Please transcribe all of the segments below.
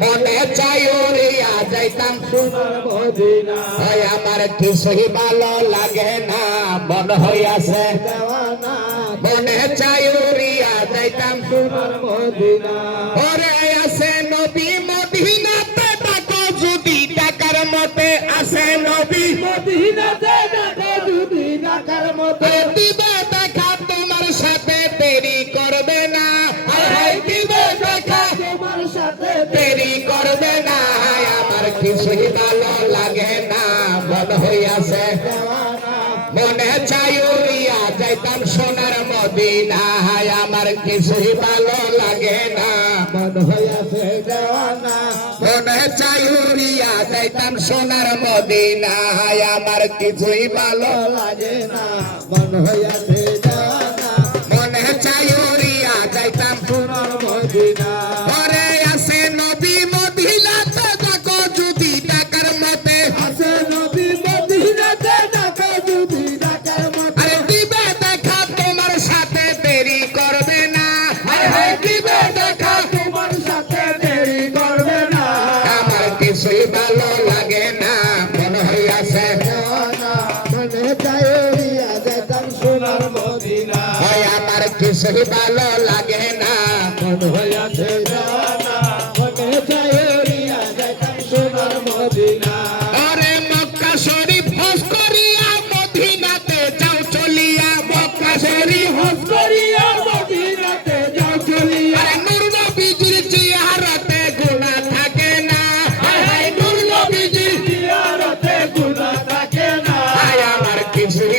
মনে চাই উড়িয়া যাইতাম আমার কিছুই ভালো লাগে না মন হইয়াছে। মনে চাই উড়িয়া যাইতাম ওরে আছে নবী মদিনাতে ডাকো যদি টাকার মতে আছে নবী। মদিনাতে দেখো যদি ডাকার মতো। দিবে দেরি করবে না, আমার কিছুই ভালো লাগে না। মন হইয়াছে। মনে চাই যাইতাম সোনার মদিনা আমার কিছুই ভালো লাগে না। মন হইয়াছে দেওয়ানা। মনে চাই উড়িয়া যাইতাম সোনার মদিনা আমার কিছুই ভালো লাগে না। মন হইয়াছে কিছুই ভালো লাগে না। মন হইয়াছে দেওয়ানা মনে চাইরিয়া যেতাম সোনার মদিনা। আরে মক্কা শরীফ হজ করিয়া মদিনাতে যাও চলিয়া মক্কা শরীফ হজ করিয়া মদিনাতে যাও চলিয়া। আরে নূর নবীজির জিয়ারতে গুনাহ থাকে না। হায় নূর নবীজির জিয়ারতে গুনাহ থাকে না। হায় আমার কিছুই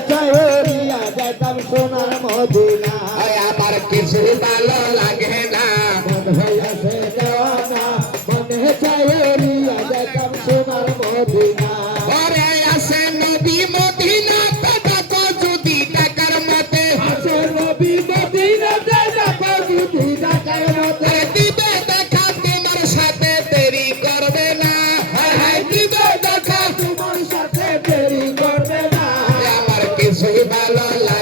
মনে চাইরিয়া যেতাম সোনার মদিনা আমার কিছুই ভালো লাগে না। মন হইয়াছে সোনার মদিনা। সেই ভালো লাগে